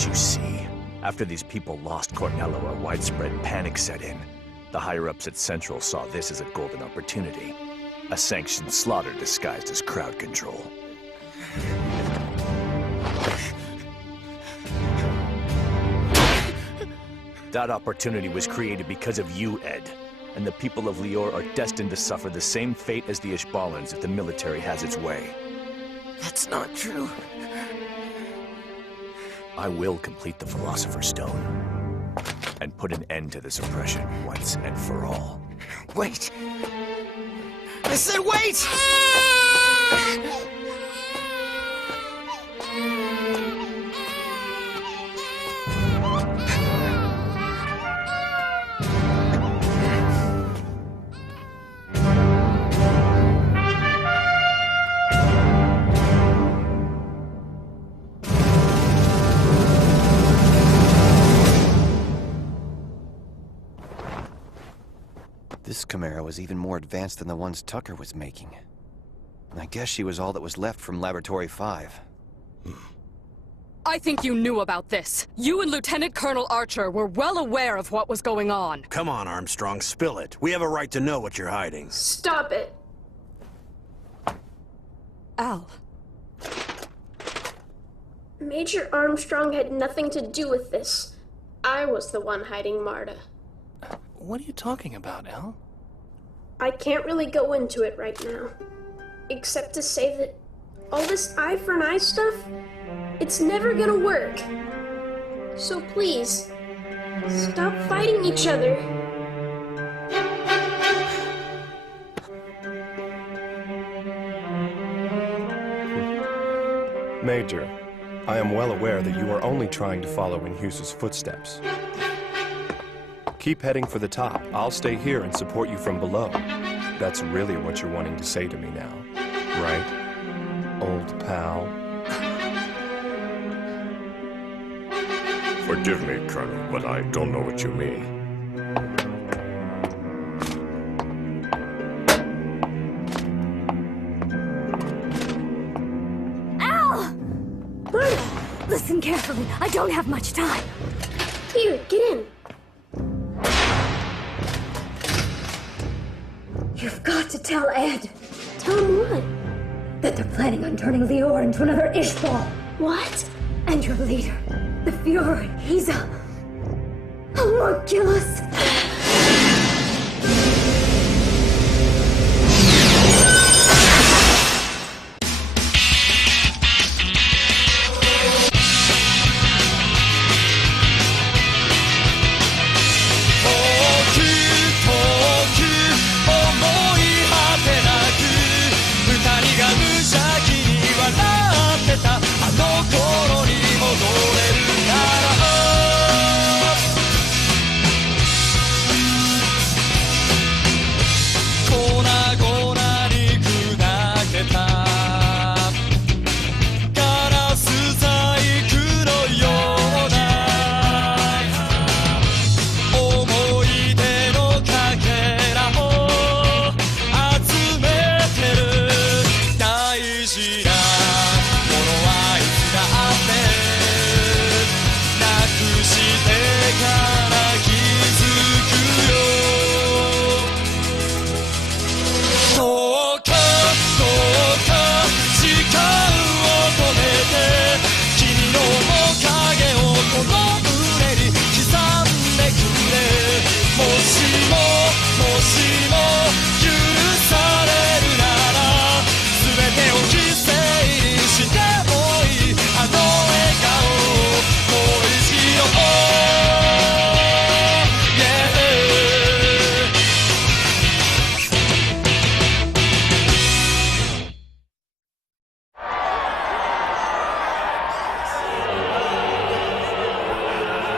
Can't you see? After these people lost Cornello, a widespread panic set in. The higher-ups at Central saw this as a golden opportunity. A sanctioned slaughter disguised as crowd control. That opportunity was created because of you, Ed. And the people of Lior are destined to suffer the same fate as the Ishbalans if the military has its way. That's not true. I will complete the Philosopher's Stone. And put an end to this oppression once and for all. Wait! I said wait! This Chimera was even more advanced than the ones Tucker was making. I guess she was all that was left from Laboratory 5. I think you knew about this. You and Lieutenant Colonel Archer were well aware of what was going on. Come on, Armstrong, spill it. We have a right to know what you're hiding. Stop it. Al. Major Armstrong had nothing to do with this. I was the one hiding Marta. What are you talking about, Al? I can't really go into it right now. Except to say that all this eye for an eye stuff, it's never gonna work. So please, stop fighting each other. Major, I am well aware that you are only trying to follow in Hughes' footsteps. Keep heading for the top. I'll stay here and support you from below. That's really what you're wanting to say to me now, right, old pal? Forgive me, Colonel, but I don't know what you mean. Al! Listen carefully. I don't have much time. Here, get in. You've got to tell Ed Tell him what? that they're planning on turning Lior into another Ishbal. What? And your leader, the Fuhrer, he's a homunculus.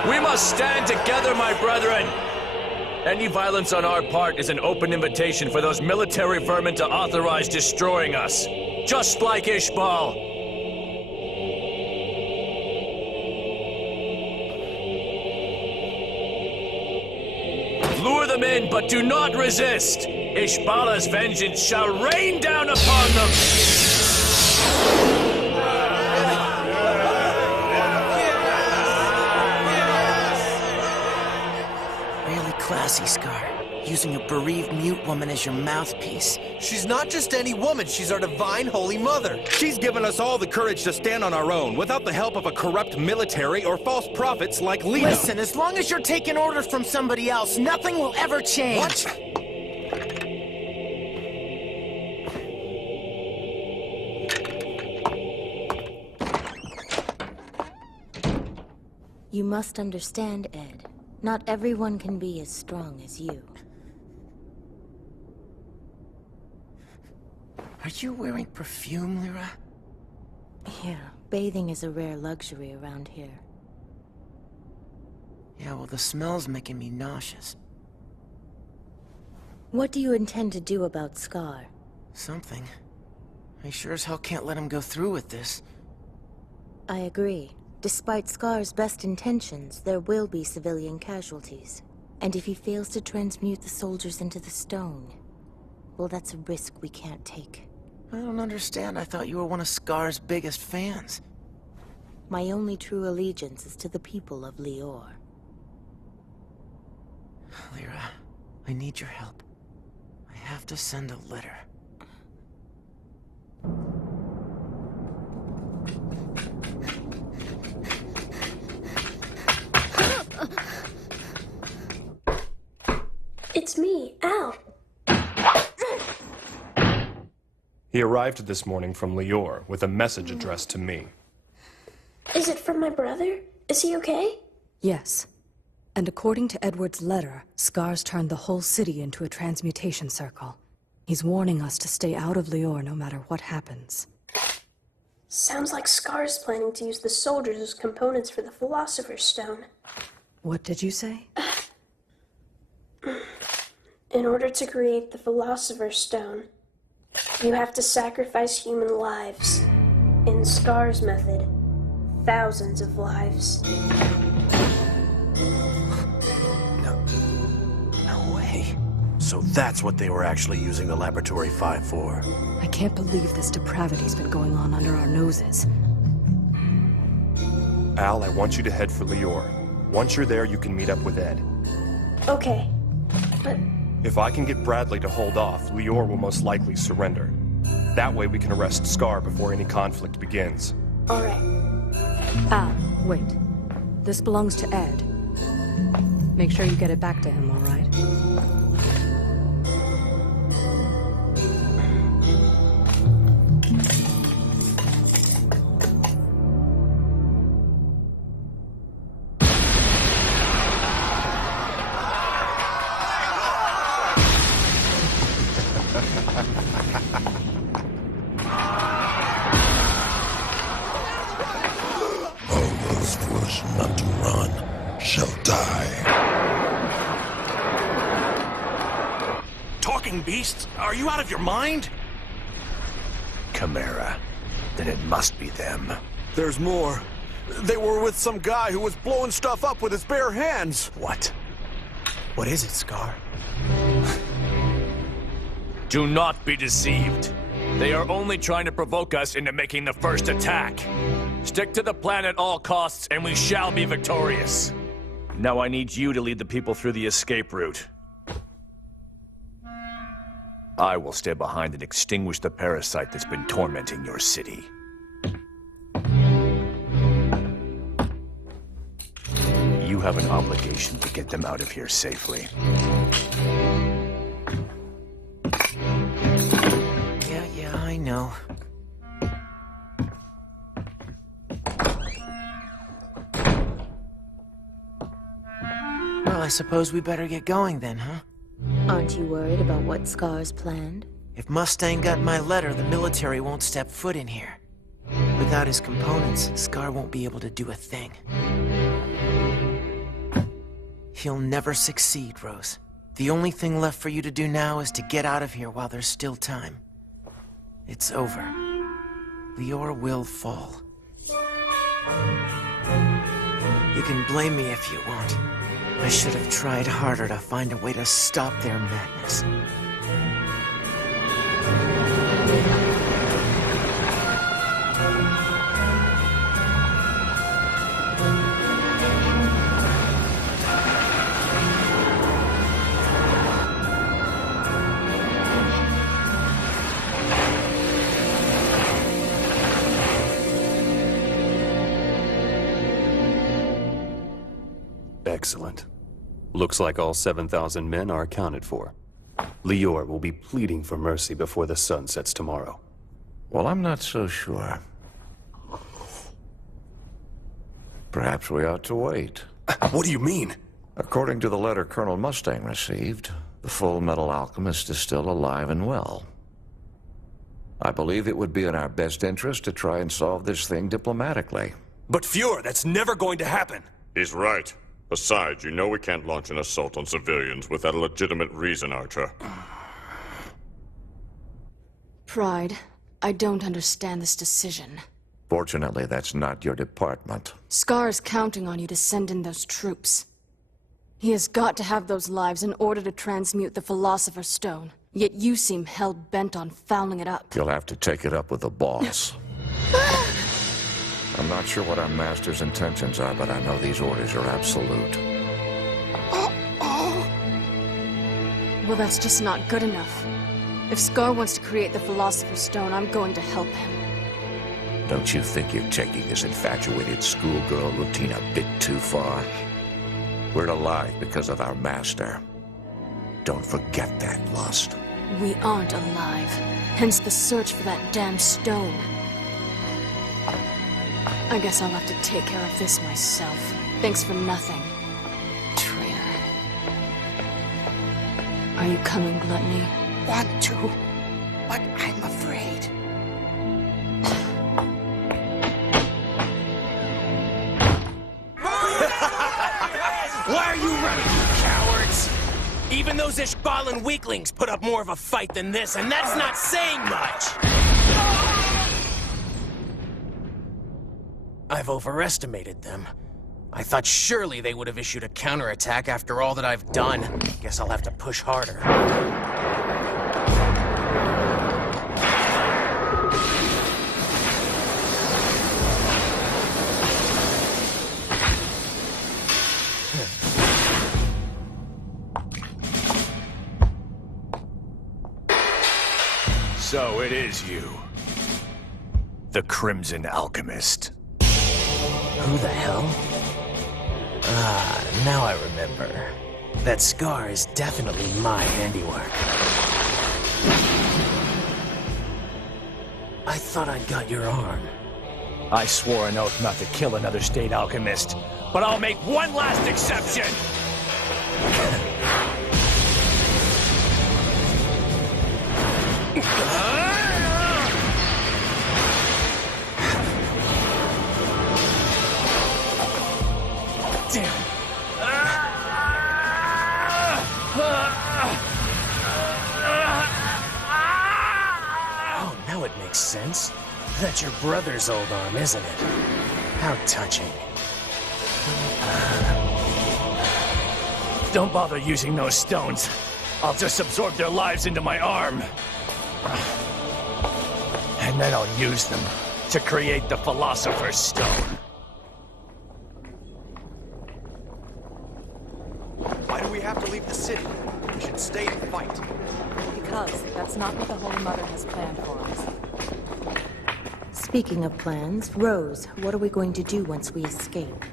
We must stand together, my brethren! Any violence on our part is an open invitation for those military vermin to authorize destroying us. Just like Ishbal. Lure them in, but do not resist! Ishbala's vengeance shall rain down upon them! sassy, Scar. Using a bereaved mute woman as your mouthpiece. She's not just any woman, she's our divine holy mother. She's given us all the courage to stand on our own without the help of a corrupt military or false prophets like Lito. Listen, as long as you're taking orders from somebody else, nothing will ever change. What? You must understand, Ed. Not everyone can be as strong as you. Are you wearing perfume, Lyra? Yeah, bathing is a rare luxury around here. Yeah, well, the smell's making me nauseous. What do you intend to do about Scar? Something. I sure as hell can't let him go through with this. I agree. Despite Scar's best intentions, there will be civilian casualties. And if he fails to transmute the soldiers into the stone, well, that's a risk we can't take. I don't understand. I thought you were one of Scar's biggest fans. My only true allegiance is to the people of Lior. Lyra, I need your help. I have to send a letter. It's me, Al. He arrived this morning from Lior with a message addressed to me. Is it from my brother? Is he okay? Yes. And according to Edward's letter, Scar's turned the whole city into a transmutation circle. He's warning us to stay out of Lior no matter what happens. Sounds like Scar's planning to use the soldiers as components for the Philosopher's Stone. What did you say? In order to create the Philosopher's Stone, you have to sacrifice human lives. In Scar's method, thousands of lives. No way. So that's what they were actually using the Laboratory 5 for. I can't believe this depravity's been going on under our noses. Al, I want you to head for Lior. Once you're there, you can meet up with Ed. Okay, but... If I can get Bradley to hold off, Lior will most likely surrender. That way we can arrest Scar before any conflict begins. All right. Al, wait. This belongs to Ed. Make sure you get it back to him, all right? Not to run shall die. Talking beasts? Are you out of your mind? Chimera. Then it must be them. There's more. They were with some guy who was blowing stuff up with his bare hands. What? What is it, Scar? Do not be deceived. They are only trying to provoke us into making the first attack. Stick to the plan at all costs, and we shall be victorious. Now I need you to lead the people through the escape route. I will stay behind and extinguish the parasite that's been tormenting your city. You have an obligation to get them out of here safely. Yeah, I know. Well, I suppose we better get going then, huh? Aren't you worried about what Scar's planned? If Mustang got my letter, the military won't step foot in here. Without his components, Scar won't be able to do a thing. He'll never succeed, Rose. The only thing left for you to do now is to get out of here while there's still time. It's over. Lior will fall. You can blame me if you want. I should have tried harder to find a way to stop their madness. Excellent. Looks like all 7,000 men are accounted for. Lior will be pleading for mercy before the sun sets tomorrow. Well, I'm not so sure. Perhaps we ought to wait. What do you mean? According to the letter Colonel Mustang received, the Full Metal Alchemist is still alive and well. I believe it would be in our best interest to try and solve this thing diplomatically. But Fuhrer, that's never going to happen. He's right. Besides, you know we can't launch an assault on civilians without a legitimate reason, Archer. Pride, I don't understand this decision. Fortunately, that's not your department. Scar is counting on you to send in those troops. He has got to have those lives in order to transmute the Philosopher's Stone. Yet you seem hell-bent on fouling it up. You'll have to take it up with the boss. I'm not sure what our master's intentions are, but I know these orders are absolute. Well, that's just not good enough. If Scar wants to create the Philosopher's Stone, I'm going to help him. Don't you think you're taking this infatuated schoolgirl routine a bit too far? We're alive because of our master. Don't forget that, Lust. We aren't alive. Hence the search for that damn stone. I guess I'll have to take care of this myself. Thanks for nothing, traitor. Are you coming, Gluttony? Want to, but I'm afraid. Why are you running, you cowards? Even those Ishbalan weaklings put up more of a fight than this, and that's not saying much! I've overestimated them. I thought surely they would have issued a counterattack after all that I've done. Guess I'll have to push harder. So it is you. The Crimson Alchemist. Who the hell? Ah, now I remember. That scar is definitely my handiwork. I thought I'd got your arm. I swore an oath not to kill another state alchemist, but I'll make one last exception! Damn. Oh, now it makes sense. That's your brother's old arm, isn't it? How touching. Don't bother using those stones. I'll just absorb their lives into my arm. And then I'll use them to create the Philosopher's Stone. Why do we have to leave the city? We should stay and fight. Because that's not what the Holy Mother has planned for us. Speaking of plans, Rose, what are we going to do once we escape?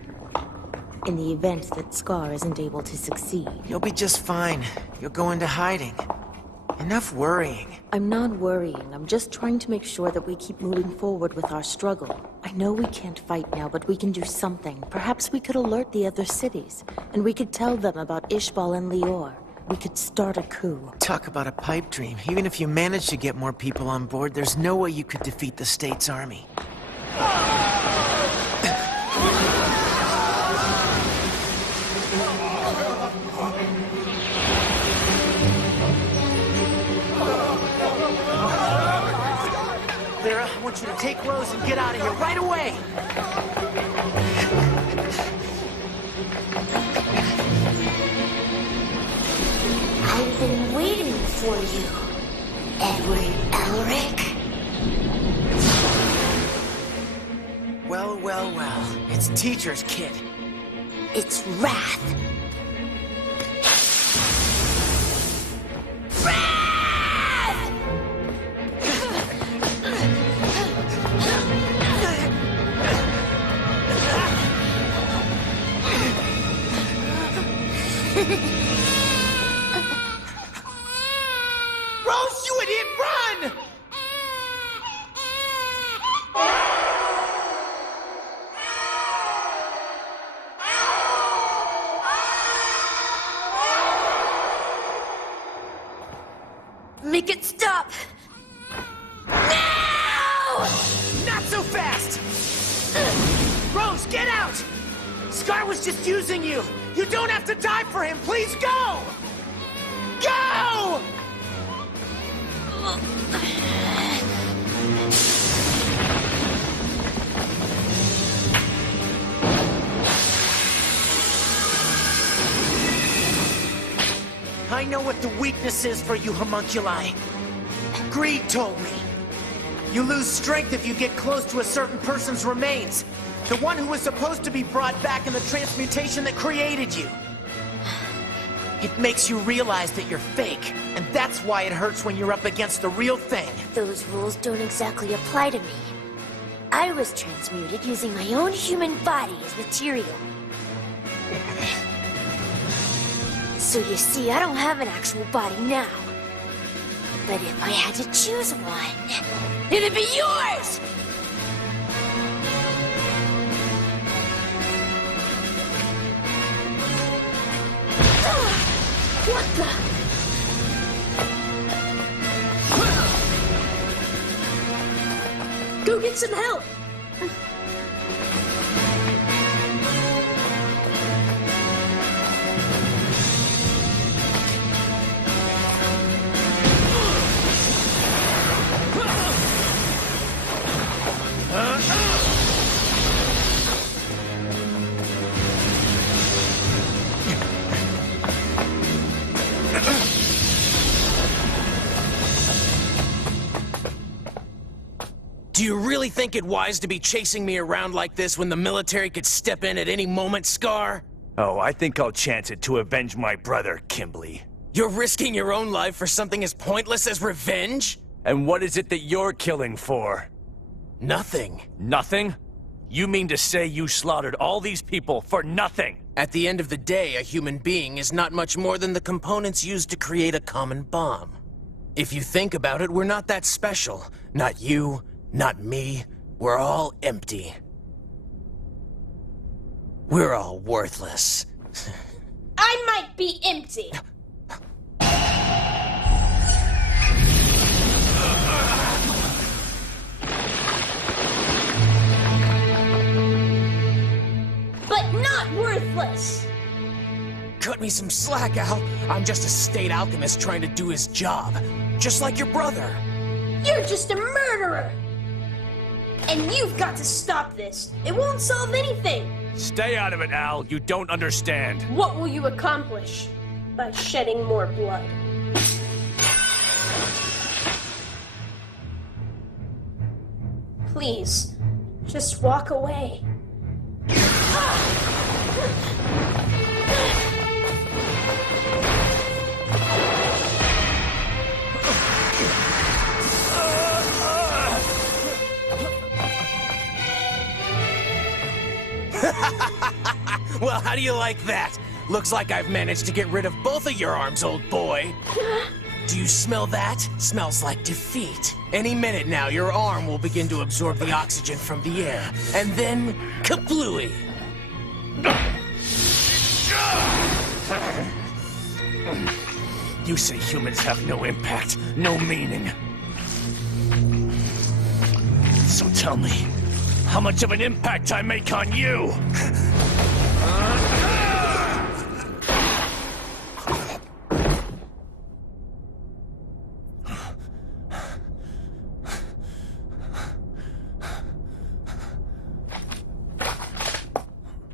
In the event that Scar isn't able to succeed. You'll be just fine. You'll go into hiding. Enough worrying. I'm not worrying. I'm just trying to make sure that we keep moving forward with our struggle. I know we can't fight now, but we can do something. Perhaps we could alert the other cities, and we could tell them about Ishbal and Lior. We could start a coup. Talk about a pipe dream. Even if you manage to get more people on board, there's no way you could defeat the state's army. Vera, I want you to take Rose and get out of here right away! I've been waiting for you, Edward Elric. Well, well, well. It's Teacher's kid. It's Wrath. idiot, run! Make it stop! No! Not so fast! Rose, get out! Scar was just using you! You don't have to die for him! Please go! Go! I know what the weakness is for you homunculi. Greed told me. You lose strength if you get close to a certain person's remains. The one who was supposed to be brought back in the transmutation that created you. It makes you realize that you're fake, and that's why it hurts when you're up against the real thing. Those rules don't exactly apply to me. I was transmuted using my own human body as material. So you see, I don't have an actual body now. But if I had to choose one, it'd be yours! What the? Go get some help! Do you really think it wise to be chasing me around like this when the military could step in at any moment, Scar? Oh, I think I'll chance it to avenge my brother, Kimberly. You're risking your own life for something as pointless as revenge? And what is it that you're killing for? Nothing. Nothing? You mean to say you slaughtered all these people for nothing? At the end of the day, a human being is not much more than the components used to create a common bomb. If you think about it, we're not that special. Not you, not me. We're all empty. We're all worthless. I might be empty. But not worthless. Cut me some slack, Al. I'm just a state alchemist trying to do his job. Just like your brother. You're just a murderer. And you've got to stop this. It won't solve anything. Stay out of it, Al. You don't understand. What will you accomplish by shedding more blood? Please, just walk away. Well, how do you like that? Looks like I've managed to get rid of both of your arms, old boy. Do you smell that? Smells like defeat. Any minute now, your arm will begin to absorb the oxygen from the air. And then, kablooey! You say humans have no impact, no meaning. So tell me, how much of an impact I make on you?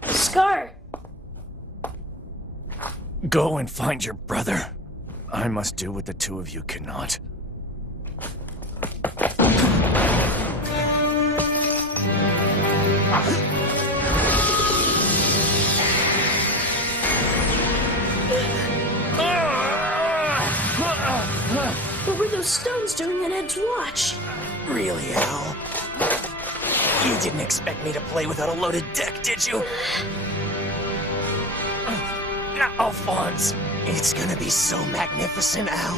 Scar! Go and find your brother. I must do what the two of you cannot. What were those stones doing at Ed's watch? Really, Al? You didn't expect me to play without a loaded deck, did you? Alphonse, It's gonna be so magnificent, Al.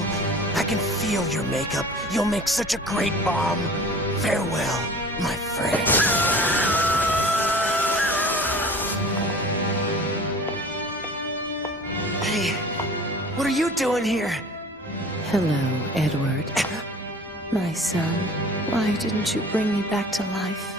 I can feel your makeup. You'll make such a great bomb. Farewell, my friend. Hey, what are you doing here? Hello, Edward. My son, why didn't you bring me back to life?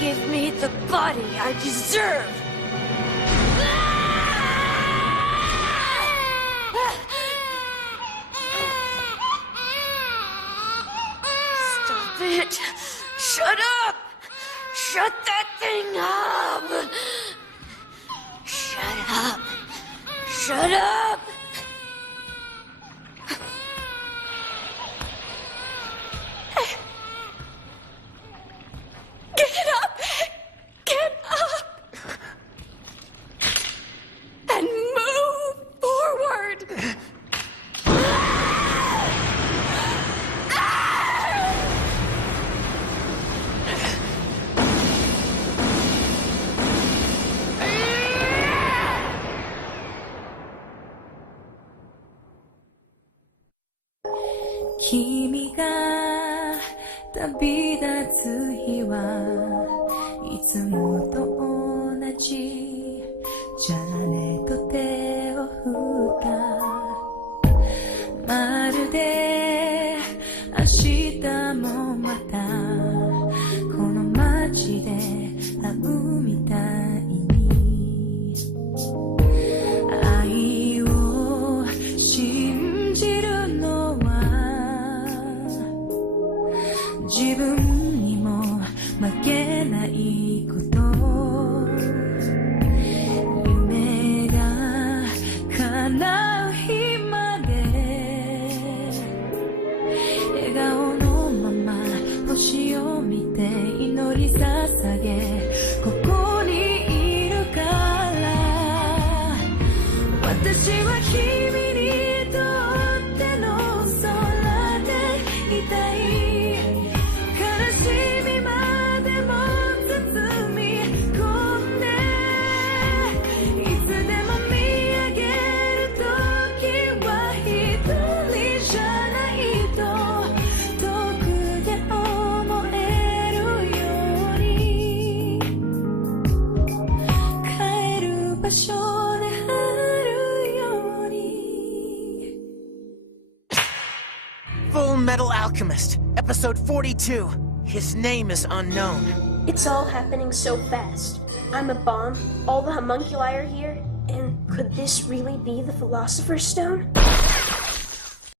Give me the body I deserve! Stop it! Shut up! Shut that thing up! Shut up! Shut up! Get up! Get up! And move forward!君が旅立つ日はいつもと同じじゃあねと手を振ったまるで明日もまたこの街で会うみたいに愛を信じるのは自分にも負けないこと夢が叶う日まで笑顔のまま星を見て祈り捧げここにいるから私は君にとっての空でいたいFull Metal Alchemist, episode 42. His name is unknown. It's all happening so fast. I'm a bomb, all the homunculi are here, and could this really be the Philosopher's Stone?